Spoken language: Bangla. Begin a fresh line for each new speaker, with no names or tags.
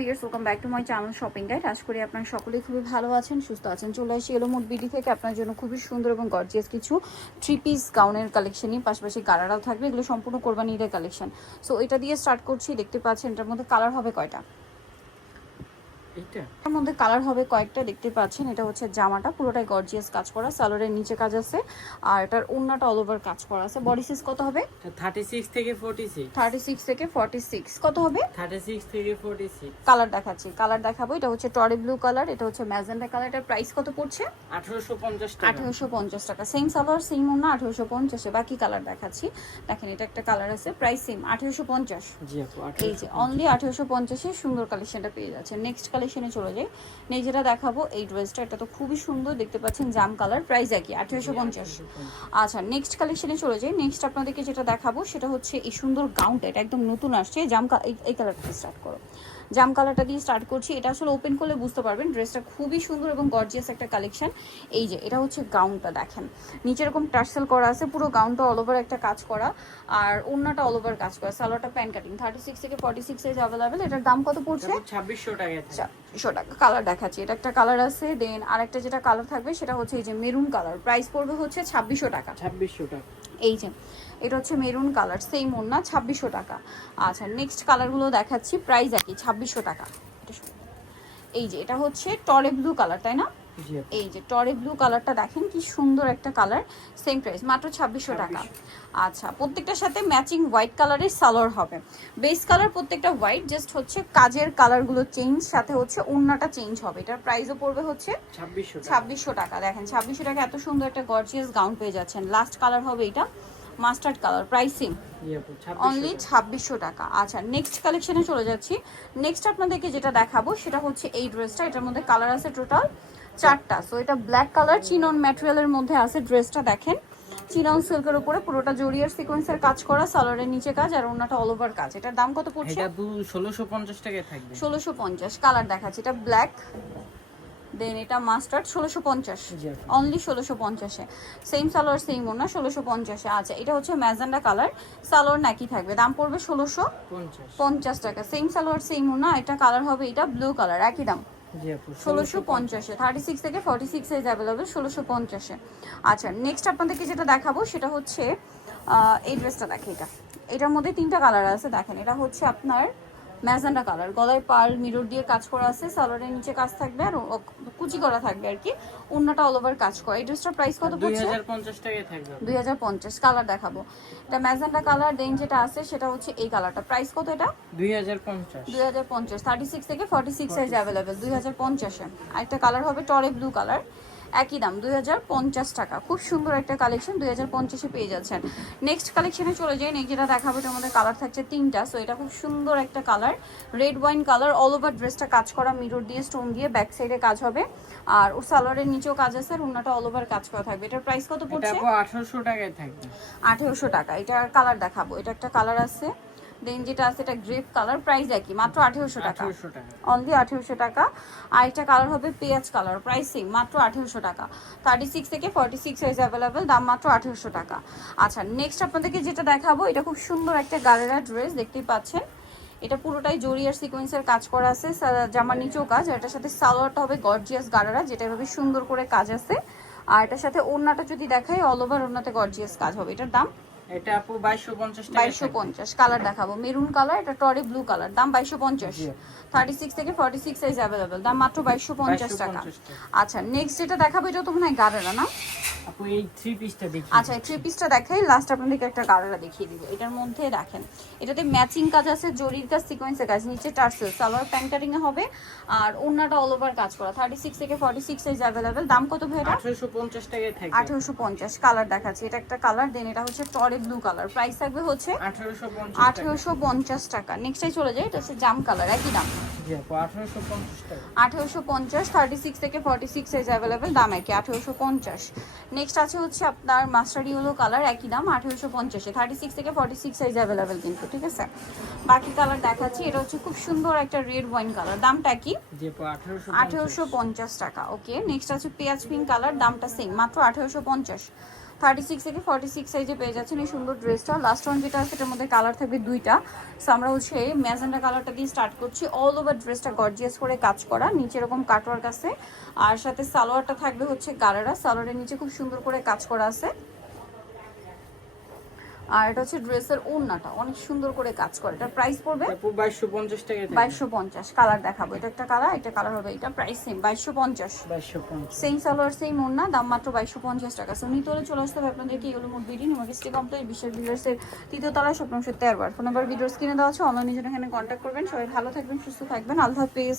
Viewers welcome back to my channel shopping guide আশা করি আপনারা সকলেই খুবই ভালো আছেন, সুস্থ আছেন। চলে আসি এলো মোট বিডি থেকে। আপনার জন্য খুবই সুন্দর এবং গর্জিয়াস কিছু থ্রি পিস গাউনের কালেকশনই পাশাপাশি গাড়ারাও থাকবে। এগুলো সম্পূর্ণ কোরবানি ঈদের কালেকশন সো এটা দিয়ে স্টার্ট করছি। দেখতে পাচ্ছেন, এটার মধ্যে কালার হবে কয়টা?
এইটা?
এর মধ্যে কালার হবে কয়েকটা দেখতে পাচ্ছেন এটা হচ্ছে জামাটা পুরোটাই গর্জিয়াস কাজ করা সালোয়ারের নিচে কাজ আছে আর এটার ওড়নাটা অল ওভার কাজ করা আছে। বডি সাইজ কত হবে?
থার্টি সিক্স থেকে ফোর্টি সিক্স
থার্টি সিক্স থেকে ফর্টি সিক্স কত হবে?
থার্টি সিক্স থেকে ফোর্টি সিক্স
কালার দেখাচ্ছি কালার দেখাবো। এটা হচ্ছে টরি ব্লু কালার এটা হচ্ছে ম্যাজেন্ডা কালার এটার প্রাইস কত পড়ছে?
আঠারোশো পঞ্চাশ টাকা।
আঠেরোশো পঞ্চাশ টাকা। সেম সালোয়ার সেম ওনা আঠেরোশো পঞ্চাশে। বাকি কালার দেখাচ্ছি। দেখেন এটা একটা কালার আছে প্রাইস সেম আঠেরোশো পঞ্চাশ।
জি আপু
এই যে অনলি আঠেরোশো পঞ্চাশে সুন্দর কালেকশনটা পেয়ে যাচ্ছে নেক্সট কালেকশনে চলে যাই। নেক্সট যেটা দেখাবো এই ড্রেসটা। এটা তো খুবই সুন্দর, দেখতে পাচ্ছেন জাম কালার, প্রাইস একই, আঠেরোশো পঞ্চাশ। আচ্ছা নেক্সট কালেকশনে চলে যাই। নেক্সট আপনাদেরকে যেটা দেখাবো, সেটা হচ্ছে এই সুন্দর গাউনটা এটা একদম নতুন আসছে। জাম এই কালারটা স্টার্ট করো। জাম কালারটা দিয়ে স্টার্ট করছি। এটা আসলে ওপেন করলে বুঝতে পারবেন ড্রেসটা খুবই সুন্দর এবং গর্জিয়াস একটা কালেকশন এই যে এটা হচ্ছে গাউনটা দেখেন। নিচে এরকম টার্সেল করা আছে পুরো গাউনটা অল ওভার একটা কাজ করা। আর ওড়নাটা অল ওভার কাজ করা সালোয়ারটা প্যান কাটিং থার্টি সিক্স থেকে ফর্টি সিক্স সাইজ অ্যাভেলেবেল এটার দাম কত পড়ছে?
ছাব্বিশশো টাকা।
চারশো টাকা কালার দেখাচ্ছি। এটা একটা কালার আছে দেন আরেকটা যেটা কালার থাকবে সেটা হচ্ছে এই যে মেরুন কালার প্রাইস পড়বে হচ্ছে ছাব্বিশশো টাকা।
ছাব্বিশশো টাকা।
এই যে, এটা হচ্ছে মেরুন কালার সেম ওড়না, ছাব্বিশশো টাকা। আচ্ছা নেক্সট কালারগুলো দেখাচ্ছি প্রাইস একই, ছাব্বিশশো টাকা। এই যে, এটা হচ্ছে টরে ব্লু কালার তাই না? এই যে টরে ব্লু কালারটা দেখেন কি সুন্দর একটা কালার সেম প্রাইস মাত্র ছাব্বিশশো টাকা। আচ্ছা প্রত্যেকটার সাথে ম্যাচিং হোয়াইট কালারের সালোয়ার হবে। বেস কালার প্রত্যেকটা হোয়াইট জাস্ট হচ্ছে কাজের কালারগুলো চেঞ্জ সাথে হচ্ছে ওড়নাটা চেঞ্জ হবে। এটার প্রাইসও পড়বে হচ্ছে
ছাব্বিশশো টাকা।
দেখেন ছাব্বিশশো টাকা এত সুন্দর একটা গর্জিয়াস গাউন পেয়ে যাচ্ছেন। লাস্ট কালার হবে এটা মাস্টার্ড কালার প্রাইসিং অনলি
ছাব্বিশশো
টাকা। আচ্ছা নেক্সট কালেকশনে চলে যাচ্ছি। নেক্সট আপনাদেরকে যেটা দেখাবো সেটা হচ্ছে এই ড্রেসটা এটার মধ্যে কালার আছে টোটাল চারটা। সো এটা ব্ল্যাক কালার চিনন ম্যাটেরিয়ালের মধ্যে আছে ড্রেসটা দেখেন। চিনন সিল্কের উপরে পুরোটা জরিয়ার সিকোয়েন্সের কাজ করা সালোয়ারের নিচে কাজ আর ওনাটা অল ওভার কাজ। এটার দাম কত পড়ছে?
এটা আপু ষোলোশো পঞ্চাশ টাকায় থাকবে।
ষোলোশো পঞ্চাশ কালার দেখাচ্ছে। এটা ব্ল্যাক দেন এটা মাস্টার্ড ষোলোশো পঞ্চাশ। অনলি ষোলোশো পঞ্চাশে। সেম সালোয়ার সেম ওনা ষোলোশো পঞ্চাশে। আচ্ছা এটা হচ্ছে ম্যাজেন্ডা কালার সালোয়ার নাকি থাকবে? দাম পড়বে ষোলোশো
পঞ্চাশ।
টাকা। সেম সালোয়ার সেম ওনা এটা কালার হবে এটা ব্লু কালার একই দাম। ষোলোশো পঞ্চাশে। থার্টি সিক্স থেকে ফর্টি সিক্স সাইজ অ্যাভেলেবেল ষোলোশো পঞ্চাশে। আচ্ছা নেক্সট আপনাদেরকে যেটা দেখাবো সেটা হচ্ছে আহ, এই ড্রেসটা দেখে এটা। এটার মধ্যে তিনটা কালার আছে দেখেন। এটা হচ্ছে আপনার ম্যাজেন্ডা কালার। গলায় পার্ল মিরর দিয়ে কাজ করা আছে সালোয়ারের নিচে কাজ থাকবে আর কুচি করা থাকবে আর কি। অন্যটা অল ওভার কাজ করা। এই ড্রেসটার প্রাইস কত পড়ছে?
হাজার পঞ্চাশ টাকায় থাকবে। আপু।
দুই হাজার পঞ্চাশ কালার দেখাবো। এটা ম্যাজেন্ডা কালার দেন যেটা আছে সেটা হচ্ছে এই কালারটা প্রাইস কত এটা?
দুই হাজার পঞ্চাশ।
দুই হাজার পঞ্চাশ থার্টি সিক্স থেকে ফর্টি সিক্স সাইজ অ্যাভেলেবেল দুই হাজার পঞ্চাশে আরেকটা কালার হবে টরে ব্লু কালার একই দাম দুই হাজার পঞ্চাশ টাকা। খুব সুন্দর একটা কালেকশন দুই হাজার পঞ্চাশে পেয়ে যাচ্ছেন। নেক্সট কালেকশনে চলে যাই নেক্সট যেটা দেখাবো এটার মধ্যে কালার থাকছে তিনটা। সো এটা খুব সুন্দর একটা colour red wine colour all over ড্রেসটা কাজ করা মিরর দিয়ে স্টোন দিয়ে ব্যাক সাইডে কাজ হবে। আর ও সালোয়ারের নিচেও কাজ আছে আর ওনাটা অল ওভার কাজ করা থাকবে। এটার প্রাইস কত
এটা
পড়ছে?
আঠারোশো টাকায় থাকবে।
আঠেরোশো টাকা। এটার কালার দেখাবো। এটা একটা কালার আছে দেন যেটা আছে এটা গ্রেপ কালার প্রাইস একই মাত্র আঠেরোশো টাকা। অনলি আঠেরোশো টাকা। আর একটা কালার হবে পেঁয়াজ কালার প্রাইস প্রাইসিং মাত্র আঠেরোশো টাকা। থার্টি সিক্স থেকে ফর্টি সিক্স সাইজ অ্যাভেলেবেল দাম মাত্র আঠেরোশো টাকা। আচ্ছা নেক্সট আপনাদেরকে যেটা দেখাবো এটা খুব সুন্দর একটা গালেরা ড্রেস দেখতেই পাচ্ছেন। এটা পুরোটাই জরি আর সিকোয়েন্সের কাজ করা আছে জামার নিচেও কাজ আর এটার সাথে সালোয়ারটা হবে গর্জিয়াস গারারা যেটা এভাবে সুন্দর করে কাজ আছে। আর এটার সাথে ওড়নাটা যদি দেখাই অল ওভার ওড়নাতে গর্জিয়াস কাজ হবে। এটার দাম
এটা আপু বাইশশো পঞ্চাশ টাকা
বাইশশো পঞ্চাশ কালার দেখাবো। মেরুন কালার এটা টরে ব্লু কালার দাম বাইশশো পঞ্চাশ।
জি।
থার্টি সিক্স থেকে ফর্টি সিক্স সাইজ অ্যাভেলেবেল দাম মাত্র বাইশশো পঞ্চাশ টাকা।
2250 টাকা।
আচ্ছা নেক্সট যেটা দেখাবো এটা তো মনে হয় গাড়েরা না?
আপু এই থ্রি পিসটা দেখি।
আচ্ছা থ্রি পিসটা দেখাই লাস্ট আপনাদেরকে একটা গাড়েরা দেখিয়ে দিব। এটার মধ্যে দেখেন এটাতে ম্যাচিং কাজ আছে জরির কাজ সিকোয়েন্সের কাজ নিচে টার্সেল সালোয়ার প্যান্টারিং এ হবে আর ওড়নাটা অল ওভার কাজ করা। থার্টি সিক্স থেকে ফর্টি সিক্স সাইজ অ্যাভেলেবেল দাম কত ভাই এটা
আঠারোশো পঞ্চাশ টাকায় থাকবে।
আঠেরোশো পঞ্চাশ কালার দেখাচ্ছি। এটা একটা কালার দেন এটা হচ্ছে টরে ব্লু কালার প্রাইস থাকবে হচ্ছে
আঠারোশো পঞ্চাশ টাকা।
নেক্সটে চলে যায় এটা হচ্ছে জাম কালার একই দাম।
আঠারোশো পঞ্চাশ
থার্টি সিক্স থেকে ফর্টি সিক্স সাইজ অ্যাভেলেবেল দাম একই আঠেরোশো পঞ্চাশ। নেক্সট আছে হচ্ছে আপনার মাস্টার ইউলো কালার একই দাম আঠেরোশো পঞ্চাশে থার্টি সিক্স থেকে ফর্টি সিক্স সাইজ অ্যাভেলেবেল কিন্তু ঠিক আছে? বাকি কালার দেখাচ্ছি এটা হচ্ছে খুব সুন্দর একটা রেড ওয়াইন কালার দামটা কি?
আঠেরোশো
পঞ্চাশ। টাকা ওকে নেক্সট আছে পেঁয়াজ পিঙ্ক কালার দামটা সেম মাত্র আঠেরোশো পঞ্চাশ। থার্টি সিক্স থেকে ফর্টি সিক্স সাইজে পেয়ে যাচ্ছেন এই সুন্দর ড্রেসটা লাস্ট ওয়ান যেটা আছে, এটার মধ্যে কালার থাকবে দুইটা। সো আমরা হচ্ছে ম্যাজেন্ডা কালারটা দিয়ে স্টার্ট করছি। অল ওভার ড্রেসটা গর্জিয়াস করে কাজ করা, নিচে এরকম কাটওয়ার্ক আছে। আর সাথে সালোয়ারটা থাকবে হচ্ছে গারারা। সালোয়ারের নিচে খুব সুন্দর করে কাজ করা আছে। আর এটা হচ্ছে ড্রেসের ওড়নাটা অনেক সুন্দর করে কাজ করে। এটার প্রাইস পড়বে?
আপু বাইশশো পঞ্চাশ টাকায়
বাইশশো পঞ্চাশ কালার দেখাবো। এটা একটা কালার এটা কালার হবে এটা প্রাইস সেম বাইশশো পঞ্চাশ।
বাইশশো পঞ্চাশ।
সেম সালোয়ার সেম ওড়না দাম মাত্র বাইশশো পঞ্চাশ টাকা। সো নিতে হলে চলে আসতে হবে আপনাদেরকে এগুলো মোট বিডি নিমার্কেস্টি কমপ্লেক্স বিশেষ বিল্ডার্সের তৃতীয় তলায় স্বপ্ন তেরবার ফোন নাম্বার ভিডিওস কিনে দেওয়া আছে অনলাইনে জন্য এখানে কন্ট্যাক্ট করবেন। সবাই ভালো থাকবেন সুস্থ থাকবেন। আল্লাহ হাফিজ।